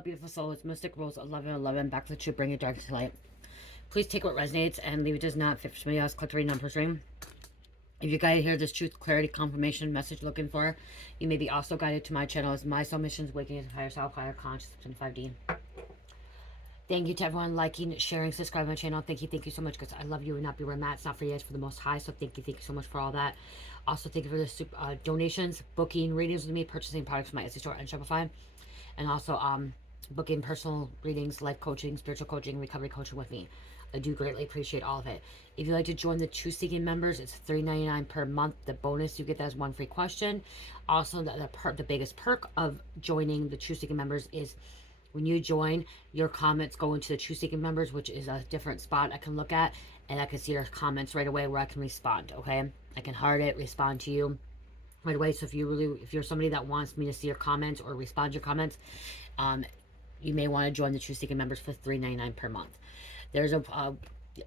up, beautiful souls? Mystic Rules 1111. Back to the truth, bring it dark to light. Please take what resonates and leave it does not fit for somebody else. Click the read number stream. If you guys hear this truth, clarity, confirmation message looking for, you may be also guided to my channel as My Soul Missions, Waking into Higher Self, Higher Consciousness in 5D. Thank you to everyone liking, sharing, subscribing to my channel. Thank you so much, because I love you and not be where I'm at. It's not for you, it's for the Most High. So thank you so much for all that. Also, thank you for the donations, booking readings with me, purchasing products from my Etsy store and Shopify, and also booking personal readings, life coaching, spiritual coaching, recovery coaching with me. I do greatly appreciate all of it. If you'd like to join the Truth Seeking members, it's $3.99 per month. The bonus you get that is one free question. Also, the biggest perk of joining the Truth Seeking members is when you join, your comments go into the Truth Seeking members, which is a different spot I can look at, and I can see your comments right away where I can respond. Okay, I can heart it, respond to you right away. So if you're somebody that wants me to see your comments or respond to your comments, you may want to join the Truth Seeking members for $3.99 per month. There's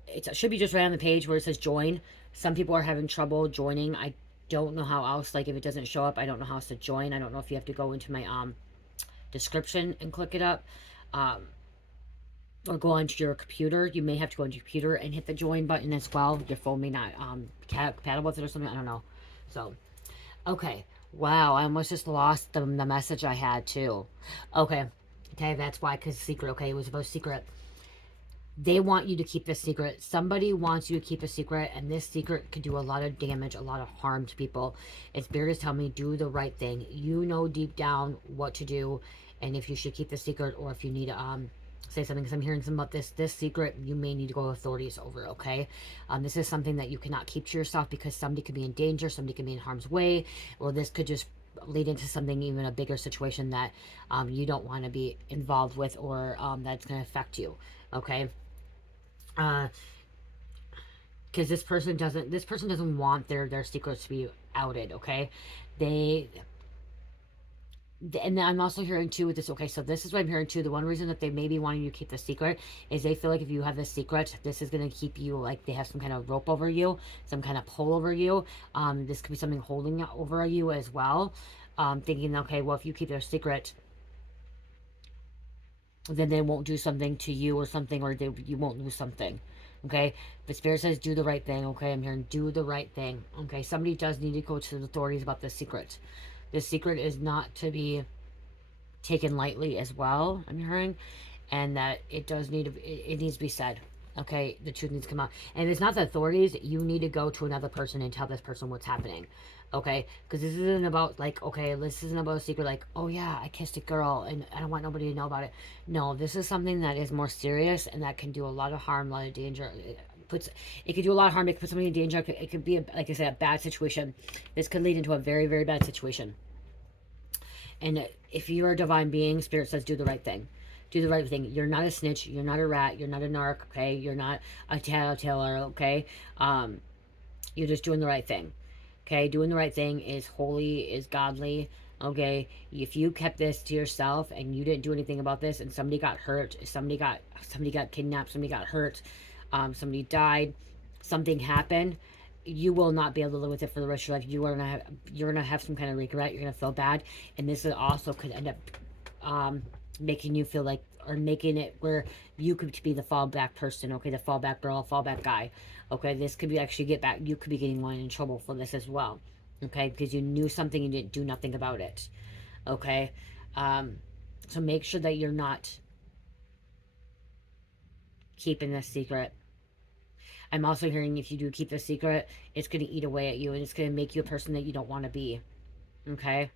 it should be just right on the page where it says join. Some people are having trouble joining. I don't know how else, like if it doesn't show up, I don't know how else to join. I don't know if you have to go into my description and click it up, or go onto your computer. You may have to go onto your computer and hit the join button as well. Your phone may not compatible with it or something, I don't know. So okay, wow, I almost just lost the message I had too. Okay, that's why, because secret. Okay, it was about secret. They want you to keep this secret. Somebody wants you to keep a secret, and this secret could do a lot of damage, a lot of harm to people. And Spirit is telling me, do the right thing. You know deep down what to do, and if you should keep the secret, or if you need to say something, because I'm hearing something about this secret, you may need to go to authorities over, okay? This is something that you cannot keep to yourself, because somebody could be in danger, somebody could be in harm's way, or this could just lead into something, even a bigger situation that you don't want to be involved with, or that's going to affect you, okay? Because this person doesn't want their secrets to be outed, okay? And I'm also hearing too with this, okay, so this is what I'm hearing too. The one reason that they may be wanting you to keep the secret is they feel like if you have this secret, this is going to keep you, like they have some kind of rope over you, some kind of pull over you. This could be something holding over you as well. Thinking, okay, well, if you keep their secret, then they won't do something to you or something, or you won't lose something. Okay, the Spirit says do the right thing. Okay, I'm hearing do the right thing. Okay, somebody does need to go to the authorities about this secret. This secret is not to be taken lightly as well, I'm hearing, and that it does need to, it needs to be said. Okay, the truth needs to come out. And it's not the authorities. You need to go to another person and tell this person what's happening. Okay, because this isn't about, like, okay, this isn't about a secret, like, oh yeah, I kissed a girl and I don't want nobody to know about it. No, this is something that is more serious, and that can do a lot of harm, a lot of danger. It could do a lot of harm. It could put somebody in danger. It could be, like I said, a bad situation. This could lead into a very, very bad situation. And if you're a divine being, Spirit says do the right thing. Do the right thing. You're not a snitch. You're not a rat. You're not a narc, okay? You're not a tattletailer, okay? You're just doing the right thing, okay? Doing the right thing is holy, is godly, okay? If you kept this to yourself and you didn't do anything about this, and somebody got hurt, somebody got kidnapped, somebody got hurt, somebody died, something happened, you will not be able to live with it for the rest of your life. You're gonna have some kind of regret. You're gonna feel bad, and this also could end up making you feel like, or making it where you could be the fallback person. Okay, the fallback girl, fallback guy. Okay, this could be actually get back. You could be getting one in trouble for this as well. Okay, because you knew something and didn't do nothing about it. Okay, so make sure that you're not keeping this secret. I'm also hearing if you do keep the secret, it's going to eat away at you, and it's going to make you a person that you don't want to be. Okay?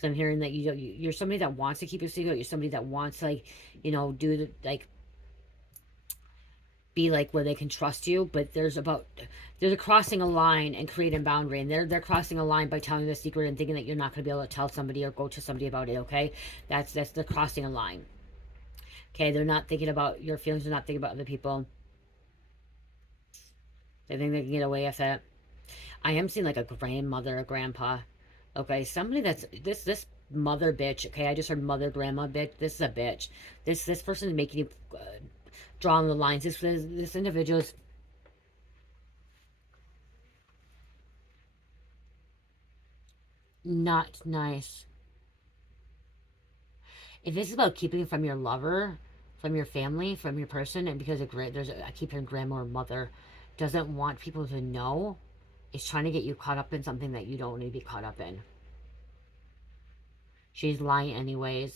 So I'm hearing that you're somebody that wants to keep a secret. You're somebody that wants, like, do the, like, be like where they can trust you, but there's a crossing a line and creating a boundary, and they're crossing a line by telling the secret and thinking that you're not going to be able to tell somebody or go to somebody about it. Okay? That's the crossing a line. Okay? They're not thinking about your feelings. They're not thinking about other people. They think they can get away with it. I am seeing like a grandmother, a grandpa. Okay, somebody that's this mother bitch. Okay, I just heard mother, grandma bitch. This is a bitch. This person is making you drawing the lines. This individual is not nice. If this is about keeping it from your lover, from your family, from your person, and because I keep hearing grandma or mother doesn't want people to know, is trying to get you caught up in something that you don't need to be caught up in. She's lying anyways.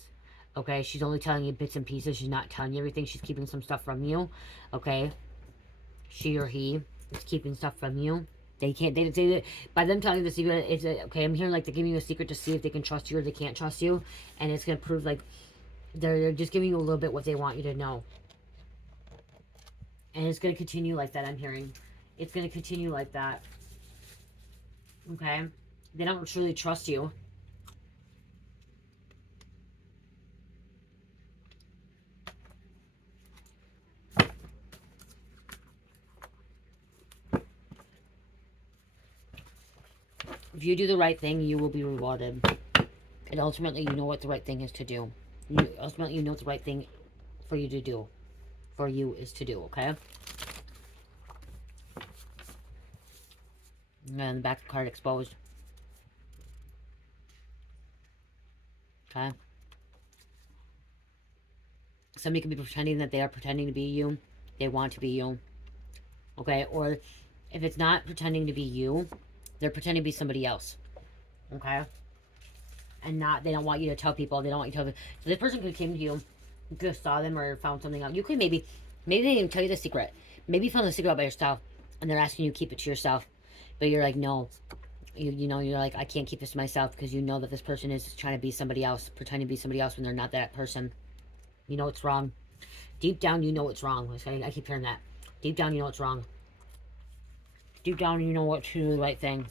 Okay, she's only telling you bits and pieces. She's not telling you everything. She's keeping some stuff from you. Okay, she or he is keeping stuff from you. They can't. They by them telling you the secret. It's okay. I'm hearing like they're giving you a secret to see if they can trust you or they can't trust you, and it's gonna prove like they're just giving you a little bit what they want you to know, and it's gonna continue like that. I'm hearing, it's gonna continue like that. Okay, they don't truly trust you. If you do the right thing, you will be rewarded. And ultimately, you know what the right thing is to do. Ultimately, you know what the right thing for you to do. For you is to do, okay? And the back card exposed. Okay? Somebody could be pretending that they are pretending to be you. They want to be you. Okay? Or if it's not pretending to be you, they're pretending to be somebody else. Okay? And they don't want you to tell people. They don't want you to tell them. So this person could came to you, you could have saw them or found something out. You could maybe they didn't even tell you the secret. Maybe you found the secret out by yourself, and they're asking you to keep it to yourself. But you're like, no. You know, you're like, I can't keep this to myself because you know that this person is trying to be somebody else, pretending to be somebody else when they're not that person. You know it's wrong. Deep down, you know it's wrong. I keep hearing that. Deep down, you know it's wrong. Deep down, you know what to do the right thing.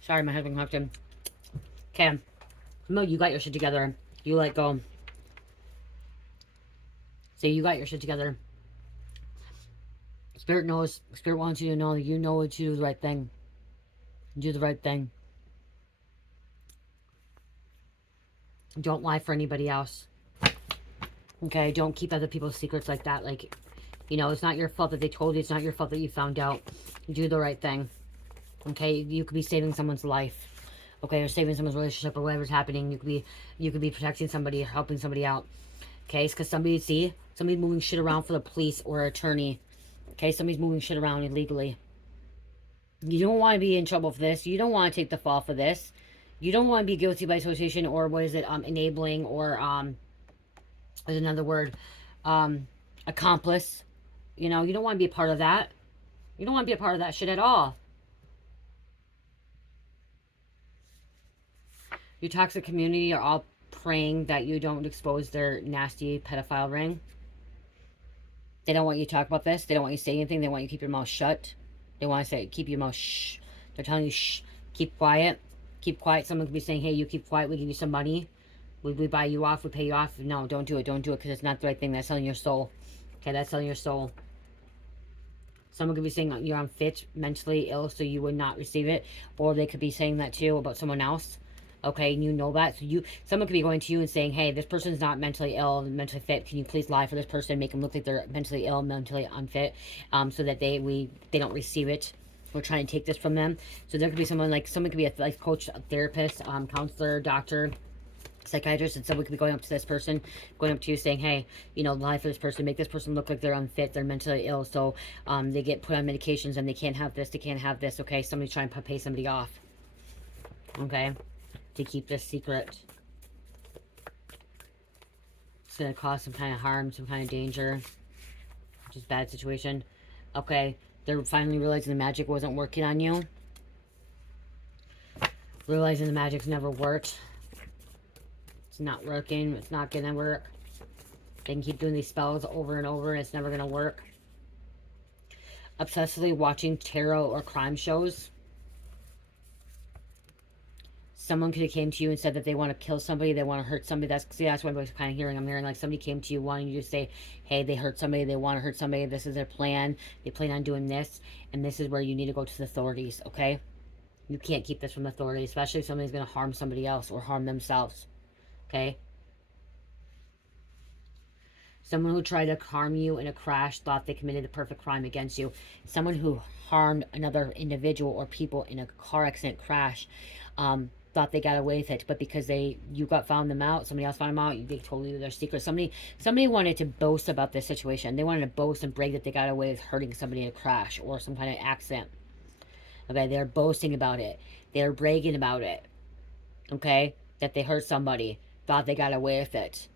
Sorry, my husband hooked him. Okay. No, you got your shit together. You let go. So you got your shit together. Spirit knows. Spirit wants you to know that you know what to do the right thing. Do the right thing. Don't lie for anybody else. Okay? Don't keep other people's secrets like that. Like, you know, it's not your fault that they told you. It's not your fault that you found out. Do the right thing. Okay? You could be saving someone's life. Okay? Or saving someone's relationship or whatever's happening. You could be protecting somebody or helping somebody out. Okay? It's because somebody's moving shit around for the police or attorney. Okay? Somebody's moving shit around illegally. You don't want to be in trouble for this. You don't want to take the fall for this. You don't want to be guilty by association or what is it, enabling or, there's another word, accomplice. You know, you don't want to be a part of that. You don't want to be a part of that shit at all. Your toxic community are all praying that you don't expose their nasty pedophile ring. They don't want you to talk about this. They don't want you to say anything. They want you to keep your mouth shut. They want to say, keep your mouth shh. They're telling you, shh, keep quiet. Keep quiet. Someone could be saying, hey, you keep quiet. We give you some money. We buy you off. We pay you off. No, don't do it. Don't do it because it's not the right thing. That's selling your soul. Okay, that's selling your soul. Someone could be saying you're unfit, mentally ill, so you would not receive it. Or they could be saying that too about someone else. Okay, and you know that. So someone could be going to you and saying, hey, this person's not mentally ill, mentally fit. Can you please lie for this person and make them look like they're mentally ill, mentally unfit, so that they don't receive it. We're trying to take this from them. So there could be someone could be a life coach, a therapist, counselor, doctor, psychiatrist, and someone could be going up to this person, going up to you saying, hey, you know, lie for this person, make this person look like they're unfit, they're mentally ill, so they get put on medications and they can't have this, they can't have this. Okay, somebody's trying to pay somebody off. Okay, to keep this secret. It's going to cause some kind of harm, some kind of danger, which is a bad situation. Okay, they're finally realizing the magic wasn't working on you. Realizing the magic's never worked. It's not working. It's not going to work. They can keep doing these spells over and over. And it's never going to work. Obsessively watching tarot or crime shows. Someone could have came to you and said that they want to kill somebody, they want to hurt somebody. That's what I was kind of hearing. I'm hearing like somebody came to you wanting you to say, hey, they hurt somebody, they want to hurt somebody, this is their plan, they plan on doing this, and this is where you need to go to the authorities, okay? You can't keep this from the authorities, especially if somebody's going to harm somebody else or harm themselves, okay? Someone who tried to harm you in a crash thought they committed a perfect crime against you. Someone who harmed another individual or people in a car accident crash thought they got away with it, but because you got found them out, somebody else found them out, they told you their secret. Somebody wanted to boast about this situation. They wanted to boast and brag that they got away with hurting somebody in a crash or some kind of accident. Okay, they're boasting about it. They're bragging about it. Okay, that they hurt somebody, thought they got away with it,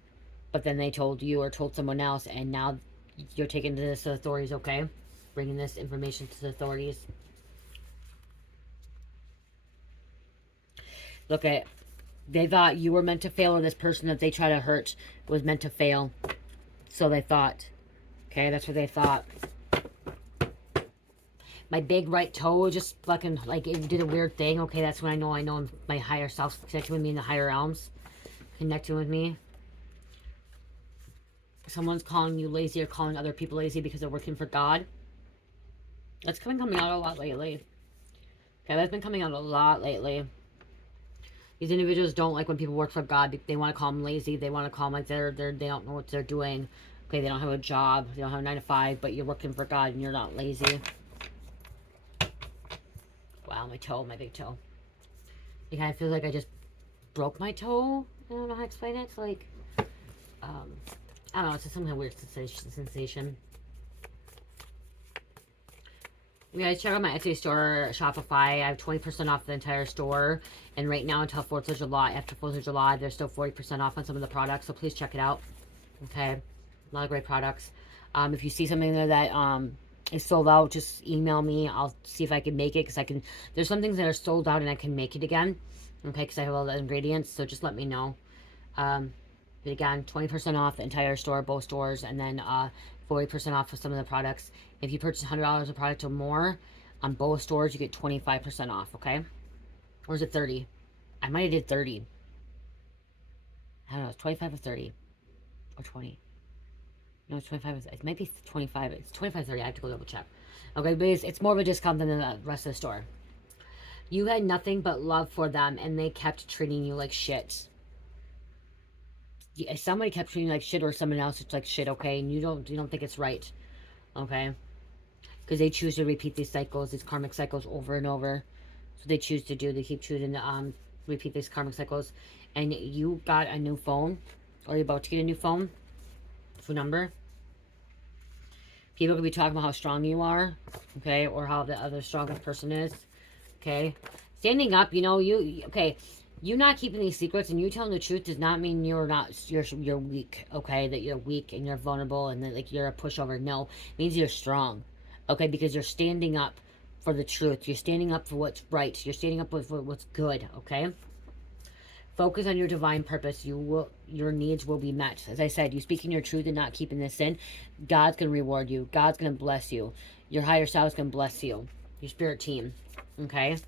but then they told you or told someone else, and now you're taking this to the authorities. Okay, bringing this information to the authorities. Look at, they thought you were meant to fail, or this person that they try to hurt was meant to fail. So they thought. Okay, that's what they thought. My big right toe just fucking, like, it did a weird thing. Okay, that's when I know my higher self connecting with me in the higher realms. Connecting with me. Someone's calling you lazy or calling other people lazy because they're working for God. That's coming out a lot lately. Okay, that's been coming out a lot lately. These individuals don't like when people work for God. They want to call them lazy. They want to call them like they don't know what they're doing. Okay, they don't have a job. They don't have a 9 to 5, but you're working for God and you're not lazy. Wow, my toe, my big toe. It kind of feels like I just broke my toe. I don't know how to explain it. It's like, I don't know. It's just some kind of weird sensation. You guys check out my Etsy store, Shopify. I have 20% off the entire store. And right now until 4th of July, after 4th of July, there's still 40% off on some of the products. So please check it out. Okay. A lot of great products. If you see something there that is sold out, just email me. I'll see if I can make it, because there's some things that are sold out and I can make it again. Okay, because I have all the ingredients. So just let me know. But again, 20% off the entire store, both stores, and then 40% off of some of the products. If you purchase $100 of product or more on both stores, you get 25% off, okay? Or is it 30? I might have did 30. I don't know, it's 25 or 30. Or 20. No, it's 25. It might be 25. It's 25, 30. I have to go double check. Okay, but it's more of a discount than the rest of the store. You had nothing but love for them, and they kept treating you like shit. Somebody kept treating you like shit, or someone else it's like shit, okay? And you don't think it's right, okay? Because they choose to repeat these cycles, these karmic cycles over and over. So they choose to do. They keep choosing to repeat these karmic cycles. And you got a new phone, or you're about to get a new phone. Phone number. People could be talking about how strong you are, okay, or how the other strongest person is, okay. Standing up, you okay. You not keeping these secrets and you telling the truth does not mean you're weak, okay? That you're weak and you're vulnerable and that, like, you're a pushover. No, it means you're strong, okay? Because you're standing up for the truth. You're standing up for what's right. You're standing up for what's good, okay? Focus on your divine purpose. Your needs will be met. As I said, you speaking your truth and not keeping this in, God's going to reward you. God's going to bless you. Your higher self is going to bless you. Your spirit team, okay?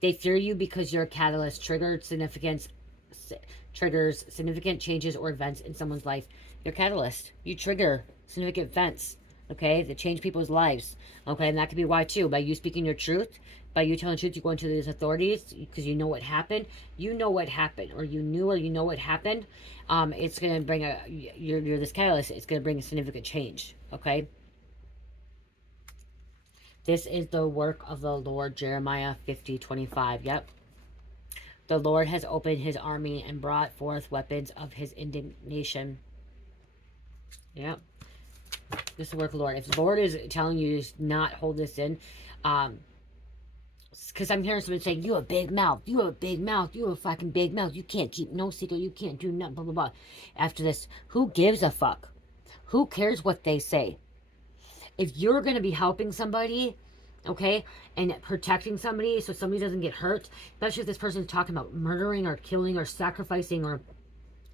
They fear you because you're a catalyst, triggers significant changes or events in someone's life. You're a catalyst. You trigger significant events, okay, that change people's lives, okay? And that could be why, too, by you speaking your truth, by you telling the truth, you go into these authorities because you know what happened. You know what happened, or you knew, or you know what happened. It's going to bring you're this catalyst. It's going to bring a significant change, okay? This is the work of the Lord, Jeremiah 50:25. Yep. The Lord has opened his army and brought forth weapons of his indignation. Yep. This is the work of the Lord. If the Lord is telling you to not hold this in, because I'm hearing someone saying, you have a big mouth, you have a big mouth, you have a fucking big mouth, you can't keep no secret, you can't do nothing, blah, blah, blah. After this, who gives a fuck? Who cares what they say? If you're going to be helping somebody, okay, and protecting somebody so somebody doesn't get hurt, especially if this person's talking about murdering or killing or sacrificing or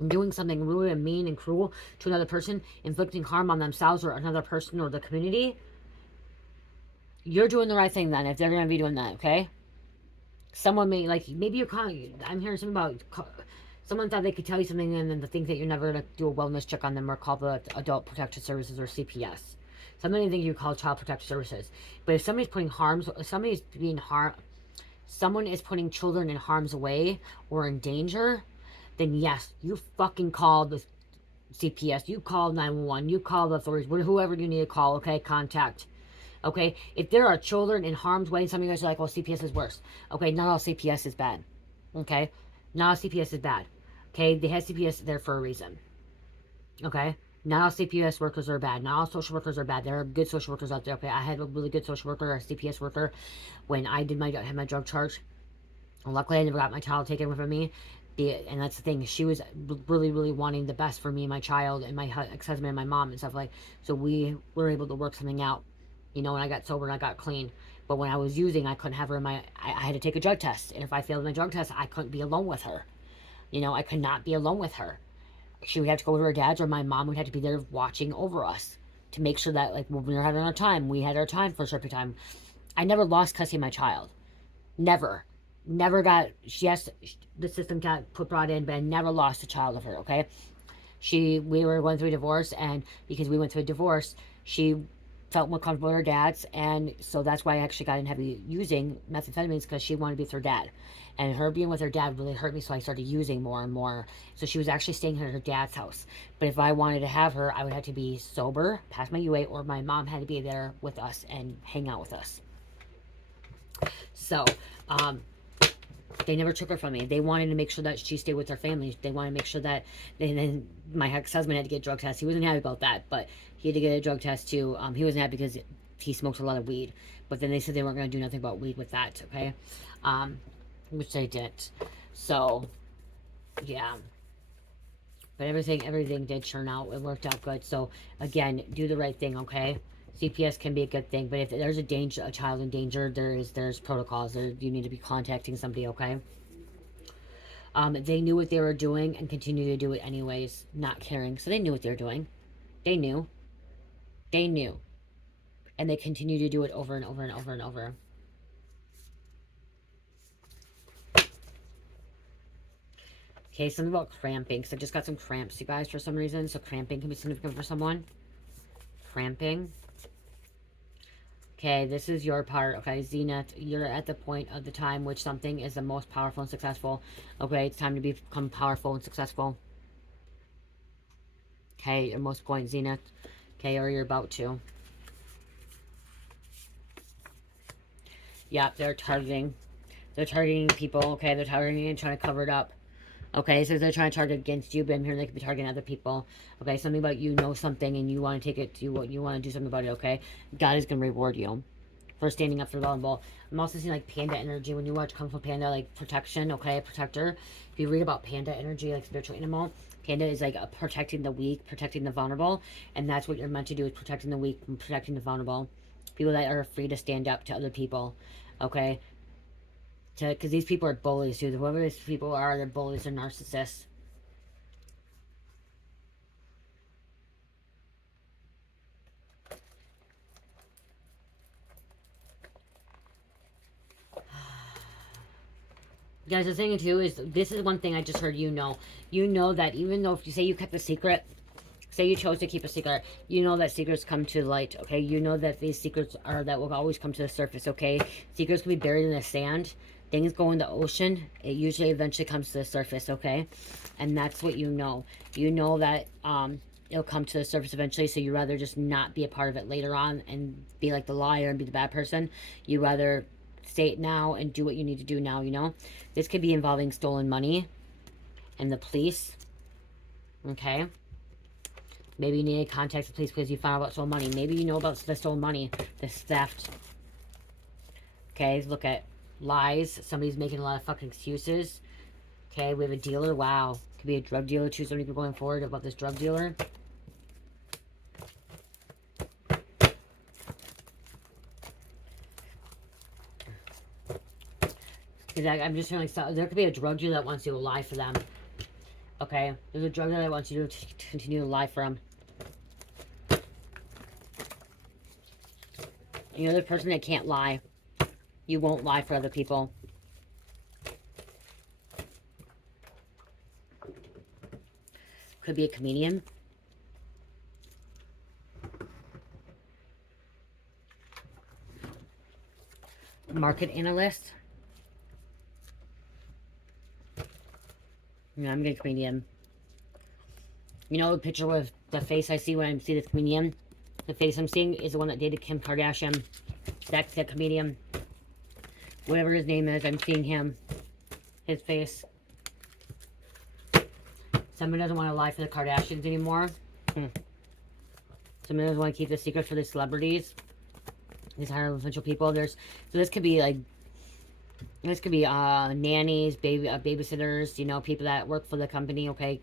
doing something rude and mean and cruel to another person, inflicting harm on themselves or another person or the community, you're doing the right thing then, if they're going to be doing that, okay? Someone may, like, maybe you're calling, I'm hearing something about, someone thought they could tell you something and then think that you're never going to do a wellness check on them or call the Adult Protective Services or CPS. Somebody think you call Child Protective Services. But if somebody's putting someone is putting children in harm's way or in danger, then yes, you fucking call the CPS, you call 911, you call the authorities, whoever you need to call, okay, contact. Okay, if there are children in harm's way, some of you guys are like, well, CPS is worse. Okay, not all CPS is bad. Okay, not all CPS is bad. Okay, they have CPS there for a reason. Okay, not all CPS workers are bad. Not all social workers are bad. There are good social workers out there. Okay, I had a really good social worker, a CPS worker, when I had my drug charge. Luckily, I never got my child taken away from me. And that's the thing. She was really, really wanting the best for me and my child and my ex-husband and my mom and stuff like. So we were able to work something out. You know, when I got sober and I got clean. But when I was using, I couldn't have her in my. I had to take a drug test, and if I failed my drug test, I couldn't be alone with her. You know, I could not be alone with her. She would have to go to her dad's, or my mom would have to be there watching over us to make sure that, like, when we were having our time, we had our time for a certain time. I never lost custody of my child. Never. Never got, yes, the system got brought in, but I never lost a child of her, okay? We were going through a divorce, and because we went through a divorce, she felt more comfortable with her dad's, and so that's why I actually got in heavy using methamphetamines, because she wanted to be with her dad. And her being with her dad really hurt me, so I started using more and more. So she was actually staying at her dad's house. But if I wanted to have her, I would have to be sober, past my UA, or my mom had to be there with us and hang out with us. So, they never took her from me. They wanted to make sure that she stayed with her family. They wanted to make sure that. And then my ex-husband had to get a drug test. He wasn't happy about that, but he had to get a drug test too. He wasn't happy because he smoked a lot of weed. But then they said they weren't going to do nothing about weed with that, okay? Which they didn't. So, yeah. But everything did turn out. It worked out good. So, again, do the right thing, okay? CPS can be a good thing, but if there's a child in danger, there's protocols. You need to be contacting somebody, okay? They knew what they were doing and continue to do it anyways, not caring. So they knew what they were doing. They knew. They knew. And they continue to do it over and over and over and over. Okay, something about cramping. So I just got some cramps, you guys, for some reason. So cramping can be significant for someone. Cramping. Okay, this is your part. Okay, Zenith, you're at the point of the time which something is the most powerful and successful. Okay, it's time to become powerful and successful. Okay, at most point, Zenith. Okay, or you're about to. Yeah, they're targeting. They're targeting people, okay? They're targeting and trying to cover it up. Okay, so they're trying to target against you, but I'm here they could be targeting other people. Okay, something about you know something and you want to take it, you want to do something about it, okay? God is going to reward you for standing up for the vulnerable. I'm also seeing like panda energy. When you watch Kung Fu Panda, like protection, okay, protector. If you read about panda energy, like spiritual animal, panda is like protecting the weak, protecting the vulnerable, and that's what you're meant to do, is protecting the weak and protecting the vulnerable. People that are free to stand up to other people, okay? Because these people are bullies, dude. Whoever these people are, they're bullies, they're narcissists. Guys, the thing too is, this is one thing I just heard you know. You know that even though if you say you kept a secret, say you chose to keep a secret, you know that secrets come to light, okay? You know that these secrets that will always come to the surface, okay? Secrets can be buried in the sand. Things go in the ocean. It usually eventually comes to the surface, okay? And that's what you know. You know that it'll come to the surface eventually, so you rather just not be a part of it later on and be like the liar and be the bad person. You rather say it now and do what you need to do now, you know? This could be involving stolen money and the police, okay? Maybe you need to contact the police because you found out about stolen money. Maybe you know about the stolen money, the theft. Okay, look at lies. Somebody's making a lot of fucking excuses. Okay, we have a dealer. Wow. Could be a drug dealer too. Somebody going forward about this drug dealer. I'm just feeling like there could be a drug dealer that wants you to lie for them. Okay, there's a drug dealer that wants you to continue to lie for them. And you're the person that can't lie. You won't lie for other people. Could be a comedian. Market analyst. Yeah, I'm getting comedian. You know, the picture with the face I see when I see this comedian? The face I'm seeing is the one that dated Kim Kardashian. That comedian. Whatever his name is, I'm seeing him. His face. Someone doesn't want to lie for the Kardashians anymore. Someone doesn't want to keep the secret for the celebrities. These higher influential people. So this could be like, this could be nannies, babysitters, you know, people that work for the company, okay,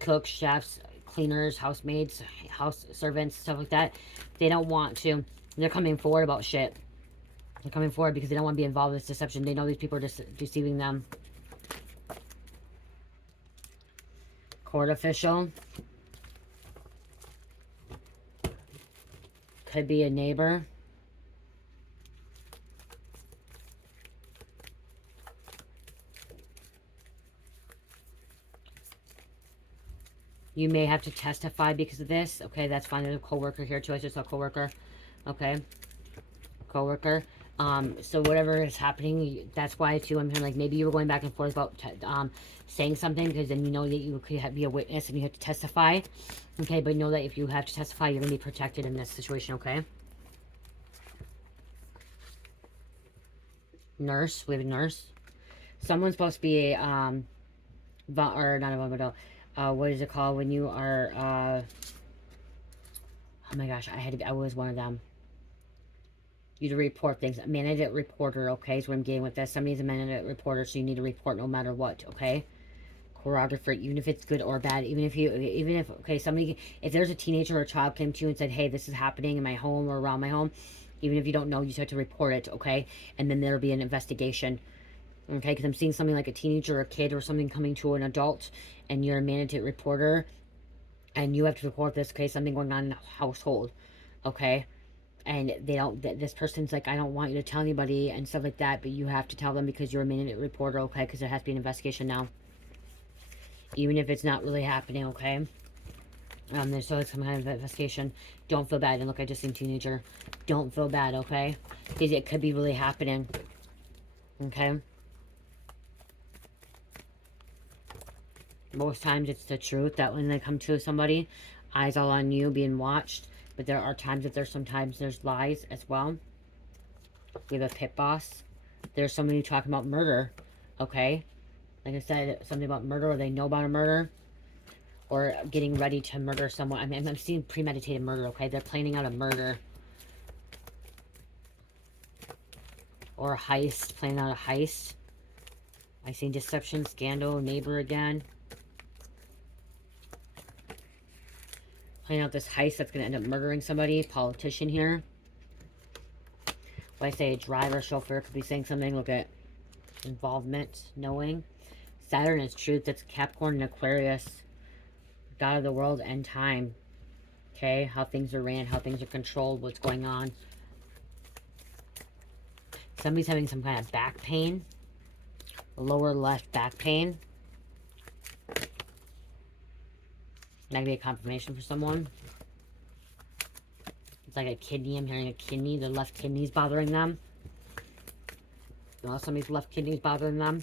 cooks, chefs, cleaners, housemaids, house servants, stuff like that. They don't want to. They're coming forward about shit. They're coming forward because they don't want to be involved in this deception. They know these people are deceiving them. Court official. Could be a neighbor. You may have to testify because of this. Okay, that's fine. There's a co-worker here too. I just saw a co-worker. Okay. Co-worker. So whatever is happening, that's why too, I'm hearing like maybe you were going back and forth about saying something, because then you know that you could be a witness and you have to testify. Okay, but know that if you have to testify, you're going to be protected in this situation, okay? Nurse. We have a nurse. Someone's supposed to be a, or not a vulnerable, what is it called when you are, oh my gosh, I was one of them. You to report things. A mandated reporter, okay, is what I'm getting with this. Somebody's a mandated reporter, so you need to report no matter what, okay? Choreographer, even if it's good or bad, even if, okay, somebody, if there's a teenager or a child came to you and said, hey, this is happening in my home or around my home, even if you don't know, you just have to report it, okay? And then there'll be an investigation, okay? Because I'm seeing something like a teenager or a kid or something coming to an adult, and you're a mandated reporter, and you have to report this, okay? Something going on in the household, okay? And they don't, this person's like, I don't want you to tell anybody and stuff like that, but you have to tell them because you're a mandated reporter, okay? Because there has to be an investigation now. Even if it's not really happening, okay? There's still some kind of investigation. Don't feel bad. And look, I just seen teenager. Don't feel bad, okay? Because it could be really happening. Okay? Most times it's the truth that when they come to somebody, eyes all on you, being watched. But there are times that sometimes there's lies as well. We have a pit boss. There's somebody talking about murder, okay? Like I said, something about murder, or they know about a murder, or getting ready to murder someone. I mean, I'm seeing premeditated murder, okay? They're planning out a murder. Or a heist, planning out a heist. I see deception, scandal, neighbor again. Planning out this heist that's going to end up murdering somebody. Politician here. When I say a driver, chauffeur, could be saying something. Look at involvement, knowing. Saturn is truth. That's Capricorn and Aquarius. God of the world and time. Okay, how things are ran, how things are controlled, what's going on. Somebody's having some kind of back pain. Lower left back pain. That could be a confirmation for someone. It's like a kidney. I'm hearing a kidney. The left kidney's bothering them. You know, somebody's left kidney's bothering them.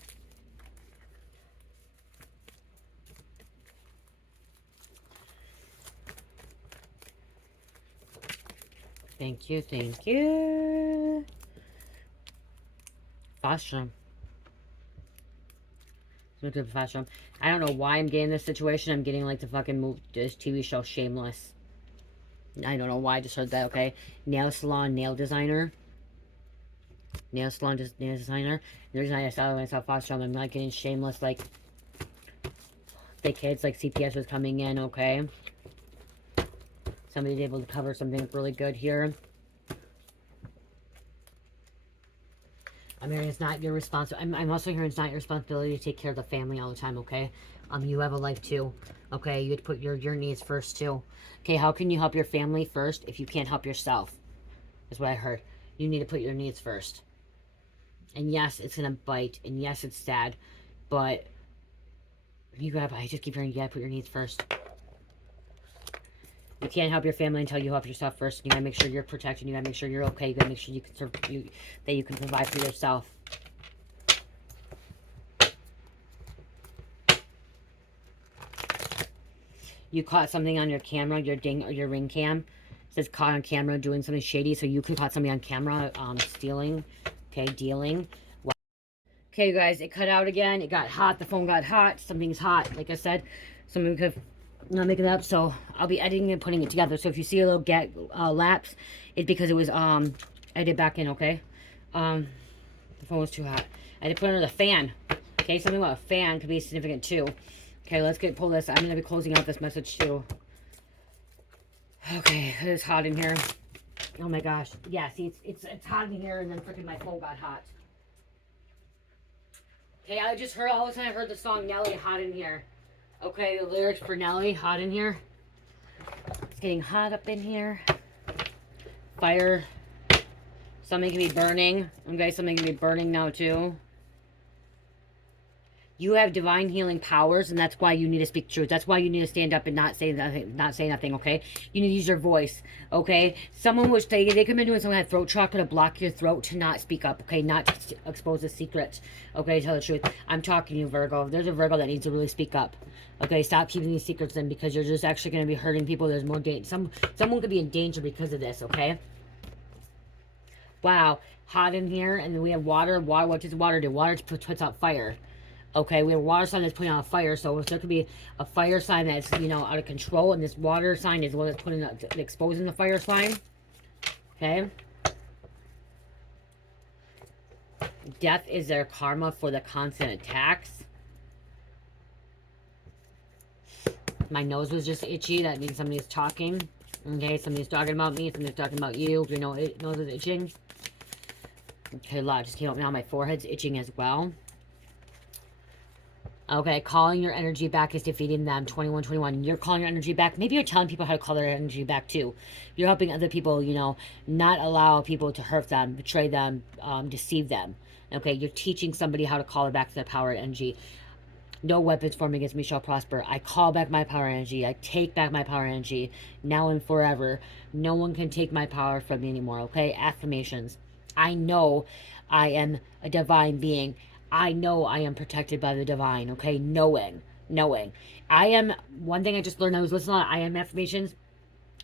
Thank you, thank you. Fostrum. Fostrum. I don't know why I'm getting this situation. I'm getting like the fucking this TV show Shameless. I don't know why I just heard that, okay? Nail salon, nail designer. Nail salon, nail designer. The reason I saw when I saw Fostrum, I'm not getting Shameless, like the kids, like CPS was coming in, okay? Somebody's able to cover something really good here. I'm hearing it's not your responsibility. I'm also hearing it's not your responsibility to take care of the family all the time, okay? You have a life too, okay? You have to put your needs first too. Okay, how can you help your family first if you can't help yourself? That's what I heard. You need to put your needs first. And yes, it's gonna bite, and yes, it's sad, but I just keep hearing you gotta put your needs first. You can't help your family until you help yourself first. You gotta make sure you're protected. You gotta make sure you're okay. You gotta make sure you can that you can provide for yourself. You caught something on your camera, your ding or your ring cam. It says caught on camera doing something shady. So you could caught somebody on camera stealing, okay, dealing. Wow. Okay, you guys, it cut out again. It got hot. The phone got hot. Something's hot. Like I said, something could not make it up. So I'll be editing and putting it together. So if you see a little lapse, it's because it was edited back in. Okay, the phone was too hot. I had to put under the fan. Okay, something about a fan could be significant too. Okay, let's pull this. I'm going to be closing out this message too. Okay, it's hot in here. Oh my gosh. Yeah, see, it's hot in here, and then freaking my phone got hot. Okay, I just heard, all of a sudden I heard the song Nelly, Hot in Here. Okay, the lyrics for Nelly, Hot in Here. It's getting hot up in here. Fire. Something can be burning. Okay, something can be burning now too. You have divine healing powers, and that's why you need to speak truth. That's why you need to stand up and not say nothing, okay? You need to use your voice, okay? Someone which they could have been doing something like throat chakra to block your throat to not speak up, okay? Not to expose a secret, okay? Tell the truth. I'm talking to you, Virgo. There's a Virgo that needs to really speak up, okay? Stop keeping these secrets in, because you're just actually going to be hurting people. There's more danger. Someone could be in danger because of this, okay? Wow, hot in here, and then we have water. Water, what does water do? Water puts out fire. Okay, we have a water sign that's putting out a fire, so there could be a fire sign that's, you know, out of control, and this water sign is the one that's putting out, exposing the fire sign. Okay. Death is their karma for the constant attacks. My nose was just itchy. That means somebody's talking. Okay, somebody's talking about me. Somebody's talking about you. If your nose is itching. Okay, a lot just came up now. My forehead's itching as well. Okay, calling your energy back is defeating them. 2121. You're calling your energy back. Maybe you're telling people how to call their energy back too. You're helping other people, you know, not allow people to hurt them, betray them, deceive them. Okay, you're teaching somebody how to call it back to their power and energy. No weapons formed against me shall prosper. I call back my power energy. I take back my power energy now and forever. No one can take my power from me anymore. Okay, affirmations. I know I am a divine being. I know I am protected by the divine, okay? Knowing. I am, one thing I just learned, I was listening to I am affirmations.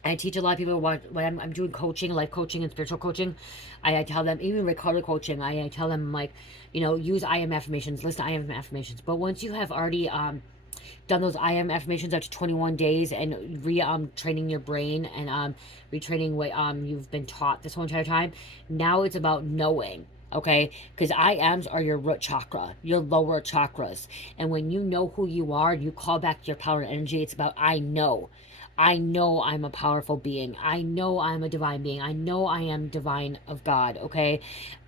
I teach a lot of people when I'm doing coaching, life coaching and spiritual coaching. I tell them, even recorded coaching, I tell them, like, you know, use I am affirmations, listen to I am affirmations. But once you have already done those I am affirmations after 21 days and training your brain and retraining what you've been taught this whole entire time, now it's about knowing. Okay, because I ams are your root chakra, your lower chakras. And when you know who you are, you call back your power and energy. It's about I know I'm a powerful being. I know I'm a divine being. I know I am divine of God, okay?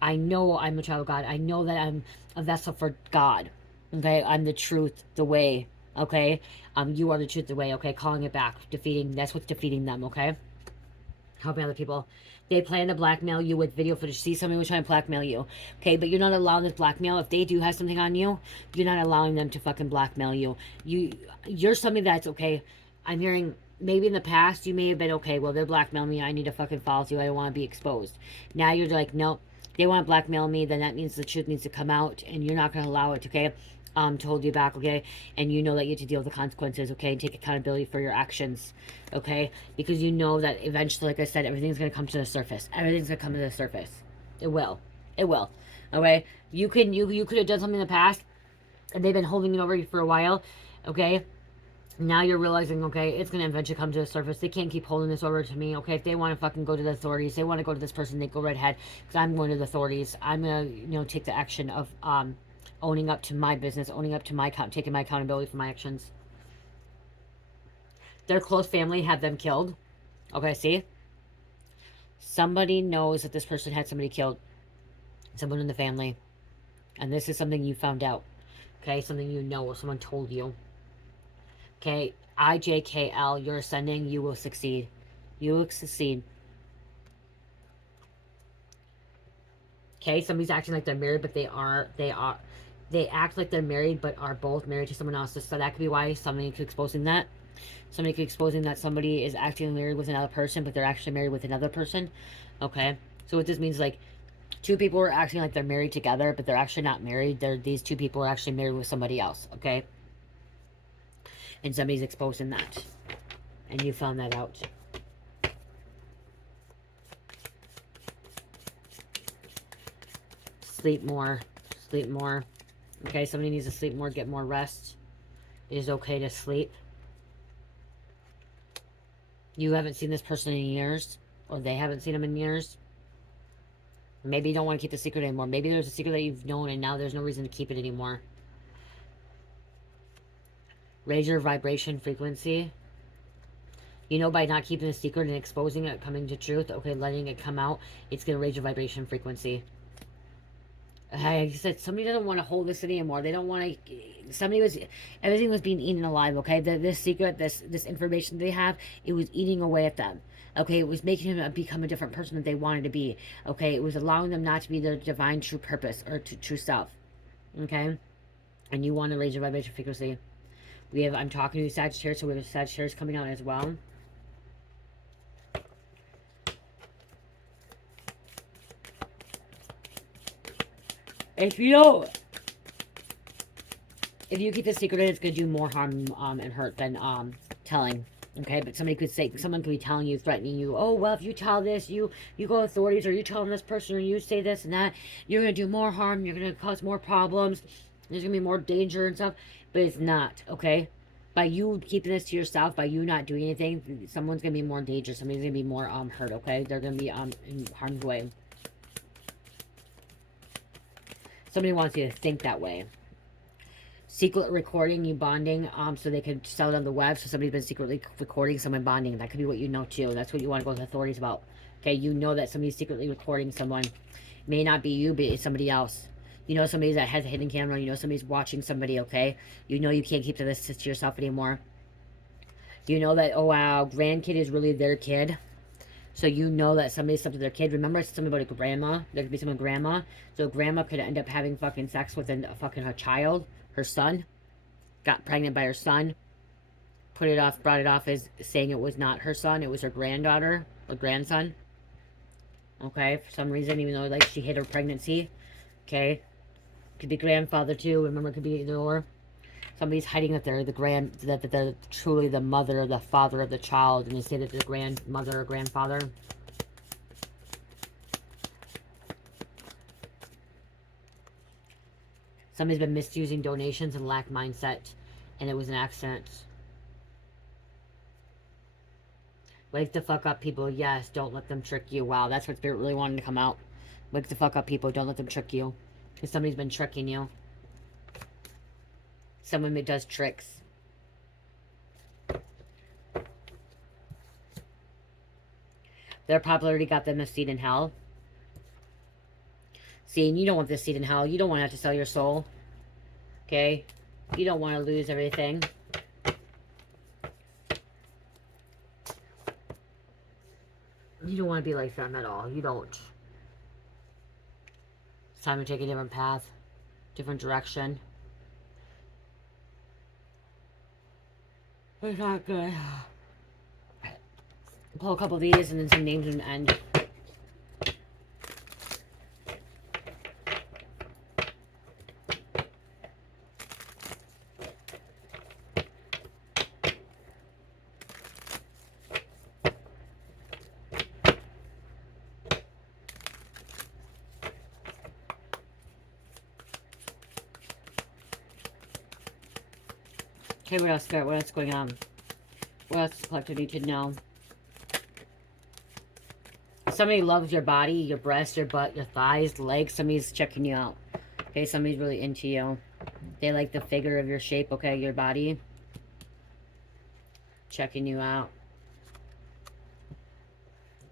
I know I'm a child of God. I know that I'm a vessel for God, okay? I'm the truth, the way, okay? You are the truth, the way, okay? Calling it back, defeating, that's what's defeating them, okay? Helping other people. They plan to blackmail you with video footage. See, somebody was trying to blackmail you. Okay, but you're not allowing this blackmail. If they do have something on you, you're not allowing them to fucking blackmail you. You're somebody that's, okay, I'm hearing, maybe in the past, you may have been, okay, well, they're blackmailing me. I need to fucking follow you. I don't want to be exposed. Now you're like, no, they want to blackmail me. Then that means the truth needs to come out, and you're not going to allow it, okay? To hold you back, okay? And you know that you have to deal with the consequences, okay? And take accountability for your actions, okay? Because you know that eventually, like I said, everything's going to come to the surface. Everything's going to come to the surface. It will. It will. Okay? You could have done something in the past, and they've been holding it over you for a while, okay? Now you're realizing, okay, it's going to eventually come to the surface. They can't keep holding this over to me, okay? If they want to fucking go to the authorities, they want to go to this person, they go right ahead. Because I'm going to the authorities. I'm going to, you know, take the action of, owning up to my business, owning up to my taking my accountability for my actions. Their close family had them killed. Okay, see? Somebody knows that this person had somebody killed. Someone in the family. And this is something you found out. Okay, something you know or someone told you. Okay, IJKL, you're ascending, you will succeed. You will succeed. Okay, somebody's acting like they're married, but they act like they're married, but are both married to someone else. So that could be why somebody could exposing that. Somebody could exposing that somebody is actually married with another person, but they're actually married with another person. Okay, so what this means is, like, two people are acting like they're married together, but they're actually not married. These two people are actually married with somebody else. Okay, and somebody's exposing that. And you found that out. Sleep more. Sleep more. Okay, somebody needs to sleep more, get more rest. It is okay to sleep. You haven't seen this person in years, or they haven't seen him in years. Maybe you don't want to keep the secret anymore. Maybe there's a secret that you've known and now there's no reason to keep it anymore. Raise your vibration frequency. You know, by not keeping the secret and exposing it, coming to truth, okay, letting it come out, it's going to raise your vibration frequency. Like I said, somebody doesn't want to hold this anymore. They don't want to. Everything was being eaten alive. Okay, this secret, this information they have, it was eating away at them. Okay, it was making them become a different person that they wanted to be. Okay, it was allowing them not to be their divine true purpose or true self. Okay, and you want to raise your vibration frequency. I'm talking to Sagittarius, so we have a Sagittarius coming out as well. If you keep the secret, it's going to do more harm and hurt than telling. Okay, but someone could be telling you, threatening you. Oh, well, if you tell this, you go authorities, or you tell this person, or you say this and that, you're going to do more harm. You're going to cause more problems. There's going to be more danger and stuff. But it's not, okay? By you keeping this to yourself, by you not doing anything, someone's going to be more in danger. Somebody's going to be more hurt, okay? They're going to be in harm's way. Somebody wants you to think that way. Secret recording, you bonding, so they could sell it on the web. So somebody's been secretly recording someone bonding. That could be what you know too. That's what you want to go to the authorities about. Okay, you know that somebody's secretly recording someone. May not be you, but it's somebody else. You know somebody that has a hidden camera. You know somebody's watching somebody, okay? You know you can't keep this to yourself anymore. You know that, oh wow, grandkid is really their kid. So you know that somebody's stuff to their kid. Remember, it's something about a grandma. There could be someone grandma. So grandma could end up having fucking sex with her child, her son. Got pregnant by her son. Brought it off as saying it was not her son. It was her granddaughter or grandson. Okay, for some reason, even though like she hid her pregnancy. Okay, could be grandfather too. Remember, it could be either or. Somebody's hiding that they're that they're truly the mother or the father of the child, and they say that they're grandmother or grandfather. Somebody's been misusing donations and lack mindset, and it was an accident. Wake the fuck up, people. Yes, don't let them trick you. Wow, that's what Spirit really wanted to come out. Wake the fuck up, people. Don't let them trick you. Because somebody's been tricking you. Someone that does tricks. Their popularity got them a seat in hell. See, and you don't want this seat in hell. You don't want to have to sell your soul. Okay? You don't want to lose everything. You don't want to be like them at all. You don't. It's time to take a different path. Different direction. It's not good. Pull a couple of these and then some names and end. Okay, what else, Spirit? What else is going on? What else does the collective need to know? Somebody loves your body, your breasts, your butt, your thighs, legs. Somebody's checking you out. Okay, somebody's really into you. They like the figure of your shape, okay, your body. Checking you out.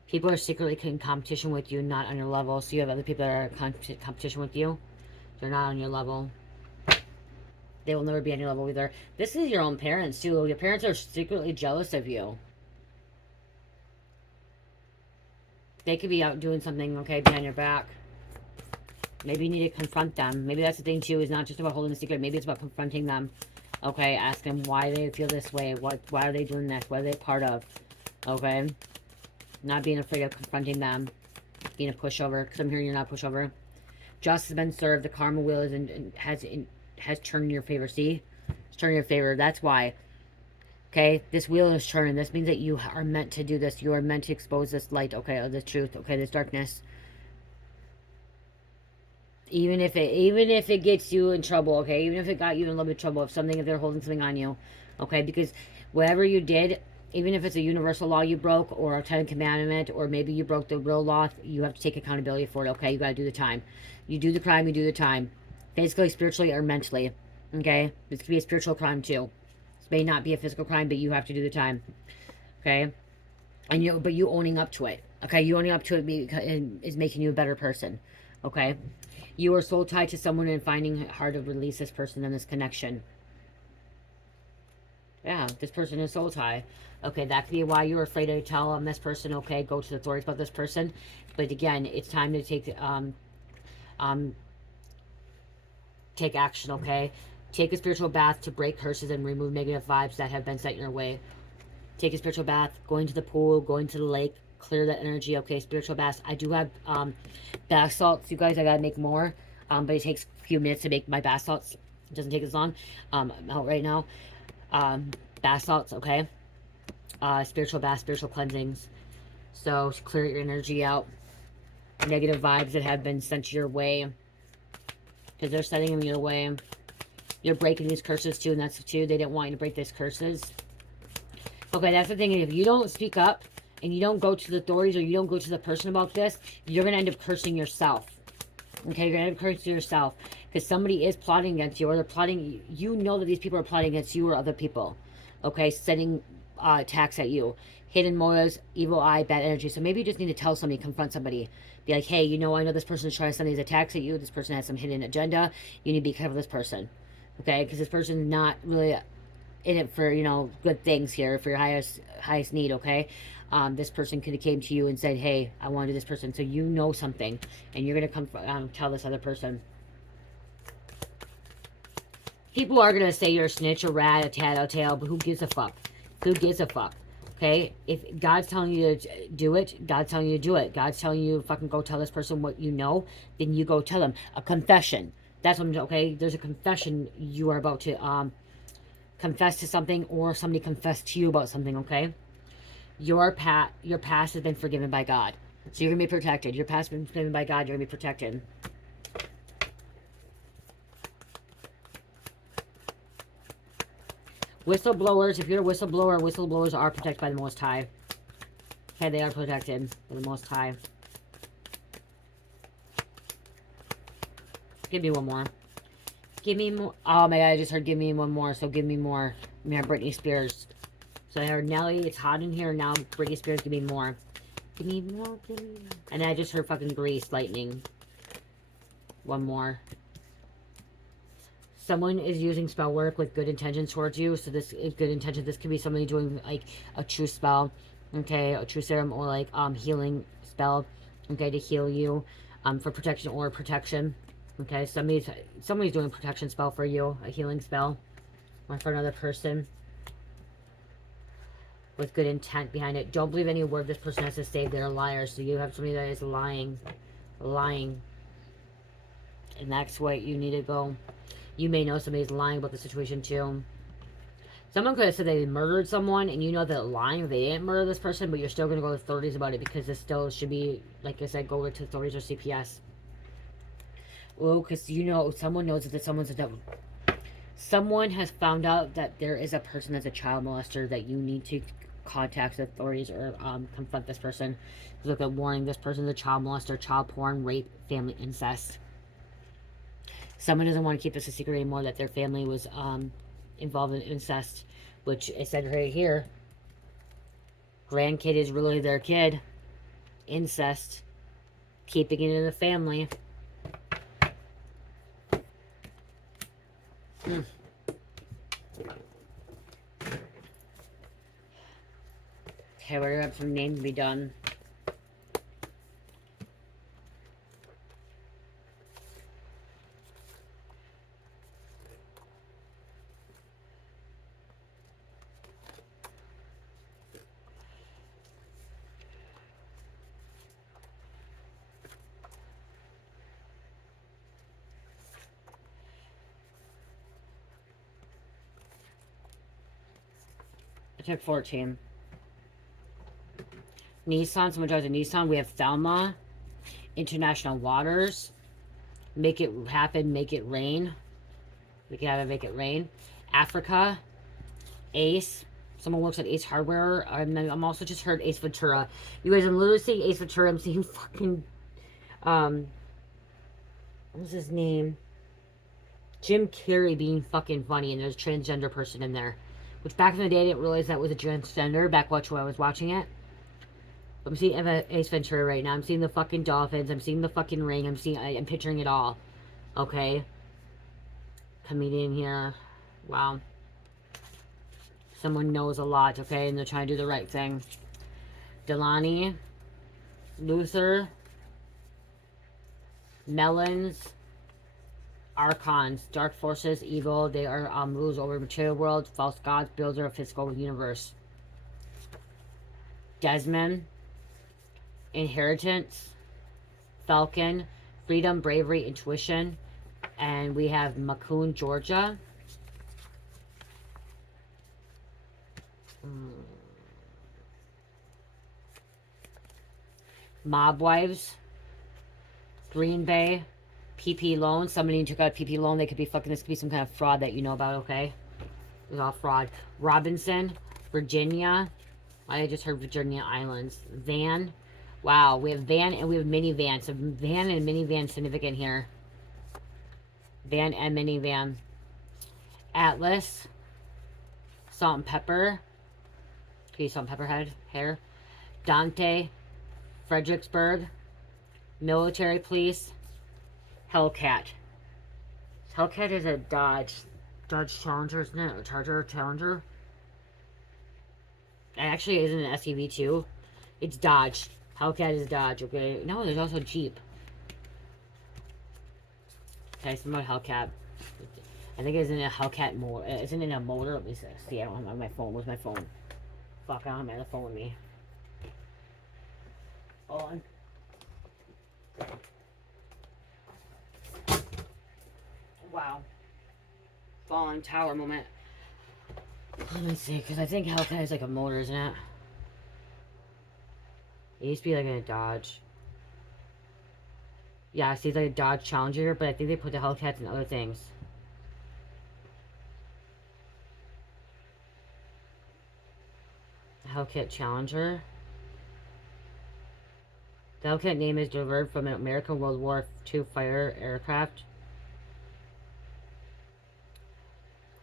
People are secretly in competition with you, not on your level. So you have other people that are in competition with you. They're not on your level. They will never be on your level either. This is your own parents, too. Your parents are secretly jealous of you. They could be out doing something, okay, behind your back. Maybe you need to confront them. Maybe that's the thing, too, is not just about holding a secret. Maybe it's about confronting them. Okay, ask them why they feel this way. Why are they doing this? What are they part of? Okay? Not being afraid of confronting them. Being a pushover. Because I'm hearing you're not a pushover. Justice has been served. The karma wheel is has turned in your favor. See? It's turned in your favor. That's why. Okay, this wheel is turning. This means that you are meant to do this. You are meant to expose this light, okay, of the truth, okay, this darkness. Even if it gets you in trouble, okay, even if it got you in a little bit of trouble, if they're holding something on you, okay, because whatever you did, even if it's a universal law you broke, or a 10th commandment, or maybe you broke the real law, you have to take accountability for it, okay? You got to do the time. You do the crime, you do the time. Physically, spiritually, or mentally, okay? This could be a spiritual crime too. This may not be a physical crime, but you have to do the time, okay? And but you owning up to it, okay? You owning up to it is making you a better person, okay? You are soul tied to someone and finding it hard to release this person and this connection. Yeah, this person is soul tie. Okay, that could be why you're afraid to tell this person, okay, go to the authorities about this person. But again, it's time to um, take action, okay? Take a spiritual bath to break curses and remove negative vibes that have been set in your way. Take a spiritual bath, going to the pool, going to the lake, clear that energy, okay? Spiritual baths. I do have bath salts, you guys. I gotta make more, but it takes a few minutes to make my bath salts. It doesn't take as long. I'm out right now. Bath salts, okay? Spiritual baths, spiritual cleansings. So clear your energy out. Negative vibes that have been sent your way, because they're sending them your way. You're breaking these curses too, and that's too. They didn't want you to break these curses. Okay, that's the thing. If you don't speak up and you don't go to the authorities, or you don't go to the person about this, you're going to end up cursing yourself. Okay, you're going to end up cursing yourself. Because somebody is plotting against you, or they're plotting. You know that these people are plotting against you or other people. Okay, sending attacks at you. Hidden motives, evil eye, bad energy. So maybe you just need to tell somebody, confront somebody. Be like, hey, I know this person is trying to send these attacks at you. This person has some hidden agenda. You need to be careful of this person. Okay, because this person is not really in it for, good things here, for your highest need, okay? This person could have came to you and said, hey, I want to do this person. So you know something, and you're going to come tell this other person. People are going to say you're a snitch, a rat, a tattletale, but who gives a fuck? Who gives a fuck? Okay? If God's telling you to do it, God's telling you to do it. God's telling you to fucking go tell this person what you know, then you go tell them. A confession. That's what I'm, okay? There's a confession you are about to, confess to something, or somebody confess to you about something, okay? Your past has been forgiven by God. So you're going to be protected. Your past has been forgiven by God. You're going to be protected. Whistleblowers, if you're a whistleblower, whistleblowers are protected by the Most High. Okay, they are protected by the Most High. Give me one more. Give me more. Oh my god, I just heard give me one more, so give me more. We have Britney Spears. So I heard Nelly, it's hot in here now. Britney Spears, give me more. Give me more, give me more. And I just heard fucking Grease, lightning. One more. Someone is using spell work with good intentions towards you. So this is good intention. This could be somebody doing like a true spell. Okay, a true serum, or like healing spell. Okay, to heal you. For protection or protection. Okay, somebody's doing a protection spell for you. A healing spell. Or for another person. With good intent behind it. Don't believe any word this person has to say. They're liars. So you have somebody that is lying. Lying. And that's what you need to go. You may know somebody's lying about the situation too. Someone could have said they murdered someone, and you know that lying, they didn't murder this person, but you're still going to go to authorities about it, because this still should be, like I said, go to authorities or CPS. Well, because someone knows that someone's a devil. Someone has found out that there is a person that's a child molester, that you need to contact the authorities, or confront this person. Look at warning, this person is a child molester, child porn, rape, family incest. Someone doesn't want to keep this a secret anymore, that their family was involved in incest, which it said right here. Grandkid is really their kid. Incest. Keeping it in the family. Okay, we're going to have some names to be done. I took 14. Nissan, someone drives a Nissan. We have Thelma, International Waters, Make It Happen, Make It Rain. We can have it, make it rain. Africa, Ace. Someone works at Ace Hardware. I'm also just heard Ace Ventura. You guys, I'm literally seeing Ace Ventura. I'm seeing fucking, what's his name? Jim Carrey being fucking funny, and there's a transgender person in there. Which back in the day, I didn't realize that was a transgender. Back when I was watching it. I'm seeing Ace Ventura right now. I'm seeing the fucking dolphins. I'm seeing the fucking ring. I'm picturing it all. Okay. Comedian here. Wow. Someone knows a lot, okay? And they're trying to do the right thing. Delani. Luther. Melons. Archons. Dark forces. Evil. They are rules over material world. False gods. Builder of physical universe. Desmond. Inheritance. Falcon. Freedom. Bravery. Intuition. And we have Macon, Georgia. Mob Wives. Green Bay. PP loan. Somebody took out a PP loan. They could be fucking, this could be some kind of fraud that you know about, okay? It's all fraud. Robinson. Virginia. I just heard Virginia Islands. Van. Wow, we have van and we have minivan. So van and minivan significant here. Van and minivan. Atlas. Salt and pepper. Okay, salt and pepper head. Hair. Dante. Fredericksburg. Military police. Hellcat. Hellcat is a Dodge Challenger, isn't it? A Charger Challenger. It actually isn't an SUV too. It's Dodge. Hellcat is Dodge, okay? No, there's also Jeep. Okay, some more Hellcat. I think it's in a Hellcat motor. Isn't it a motor? Let me see. I don't have my phone. Where's my phone? Fuck, I don't have my phone with me. Hold on. Wow. Falling tower moment. Let me see, because I think Hellcat is like a motor, isn't it? It used to be like a Dodge. Yeah, I see it's like a Dodge Challenger, but I think they put the Hellcats in other things. Hellcat Challenger. The Hellcat name is derived from an American World War II fighter aircraft.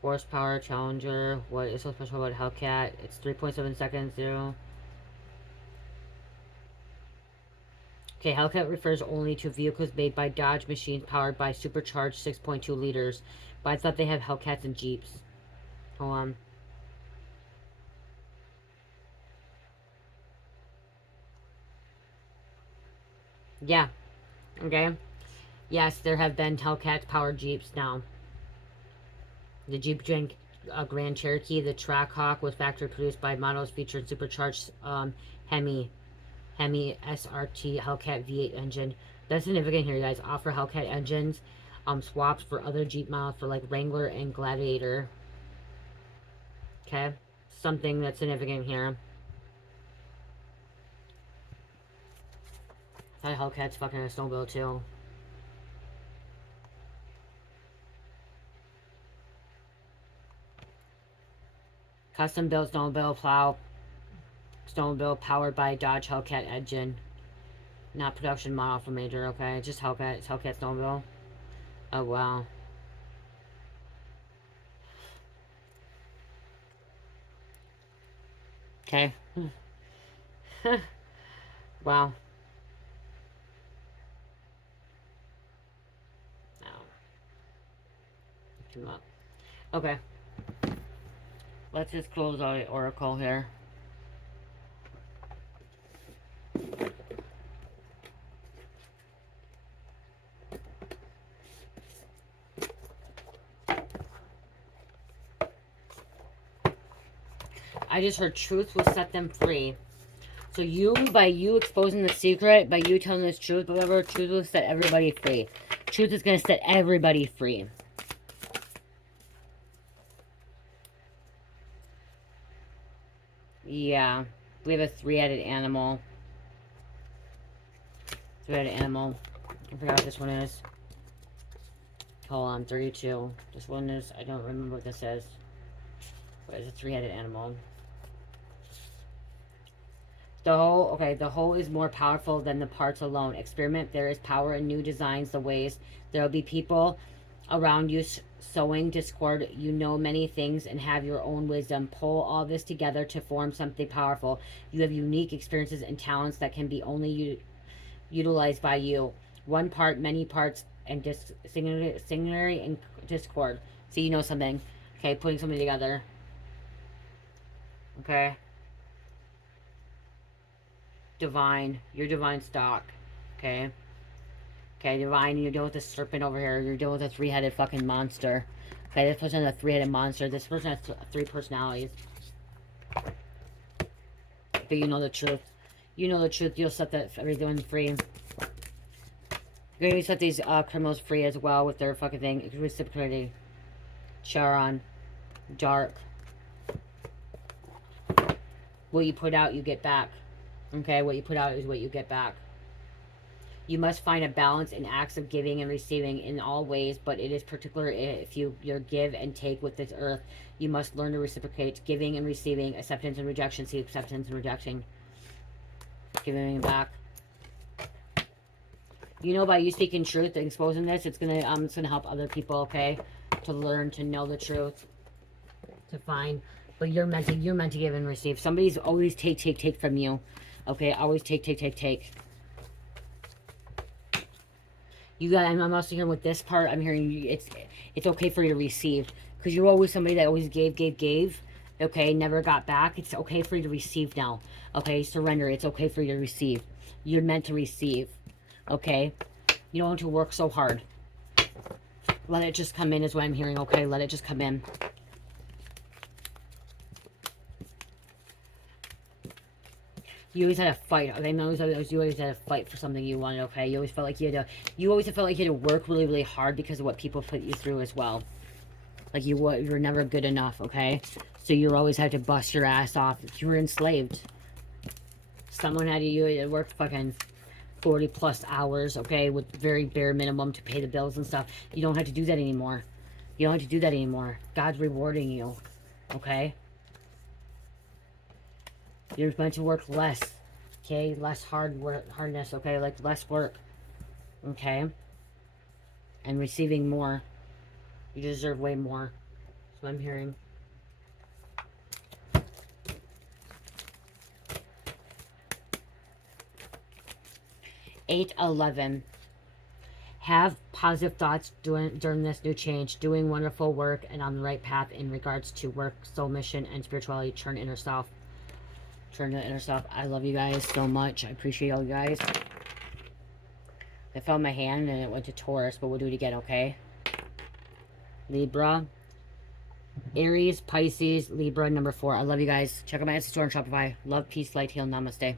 Horsepower Challenger. What is so special about Hellcat? It's 3.7 seconds, 0. Okay, Hellcat refers only to vehicles made by Dodge machines powered by supercharged 6.2 liters. But I thought they have Hellcats and Jeeps. Hold on. Yeah. Okay. Yes, there have been Hellcat powered Jeeps now. The Jeep Grand Cherokee, the Trackhawk, was factory produced by models featuring supercharged Hemi SRT Hellcat V8 engine. That's significant here, guys. Offer Hellcat engines swaps for other Jeep models for like Wrangler and Gladiator. Okay, something that's significant here. I thought Hellcat's fucking a snowmobile too. Custom built snowmobile powered by Dodge Hellcat engine. Not production model for major, okay? It's just Hellcat. It's Hellcat snowmobile. Oh, wow. Okay. Wow. No. Come up. Okay. Let's just close out the oracle here. I just heard truth will set them free. So you, by you exposing the secret, by you telling this truth, whatever, truth will set everybody free. Truth is going to set everybody free. Yeah. We have a three-headed animal. Three-headed animal. I forgot what this one is. Hold on, 32. This one is, I don't remember what this is. But it's a three-headed animal. The whole, okay, the whole is more powerful than the parts alone. Experiment. There is power in new designs, the ways. There will be people around you sowing discord. You know many things and have your own wisdom. Pull all this together to form something powerful. You have unique experiences and talents that can be only utilized by you. One part, many parts, and just singular and discord. So you know something. Okay, putting something together. Okay. Divine. You're divine stock. Okay. Okay, divine, you're dealing with a serpent over here. You're dealing with a three-headed fucking monster. Okay, this person has a three-headed monster. This person has three personalities. But you know the truth. You know the truth. You'll set that everyone free. You're going to set these criminals free as well with their fucking thing. Reciprocity. Charon. Dark. What you put out, you get back. Okay, what you put out is what you get back. You must find a balance in acts of giving and receiving in all ways, but it is particular if your give and take with this earth. You must learn to reciprocate giving and receiving, acceptance and rejection. See, acceptance and rejecting. Giving back. You know, by you speaking truth and exposing this, it's gonna help other people, okay? To learn to know the truth. To find. But you're meant to give and receive. Somebody's always take from you. Okay, always take. You got. I'm also hearing with this part. I'm hearing you. It's okay for you to receive, because you're always somebody that always gave. Okay, never got back. It's okay for you to receive now. Okay, surrender. It's okay for you to receive. You're meant to receive. Okay, you don't want to work so hard. Let it just come in is what I'm hearing. Okay, let it just come in. You always had a fight. Okay, you always had a fight for something you wanted. Okay, you always felt like you had to. You always felt like you had to work really, really hard because of what people put you through as well. Like you were never good enough. Okay, so you always had to bust your ass off. You were enslaved. Someone had to work fucking 40+ hours. Okay, with very bare minimum to pay the bills and stuff. You don't have to do that anymore. You don't have to do that anymore. God's rewarding you. Okay. You're meant to work less, okay? Less hardness, okay? Like less work, okay? And receiving more. You deserve way more. That's what I'm hearing. Eight, 11. Have positive thoughts during this new change. Doing wonderful work and on the right path in regards to work, soul mission, and spirituality. Turn inner self. Turn to inner self. I love you guys so much. I appreciate all you guys. I felt my hand and it went to Taurus, but we'll do it again, okay? Libra. Aries, Pisces, Libra, number 4. I love you guys. Check out my Etsy store and Shopify. Love, peace, light, heal, namaste.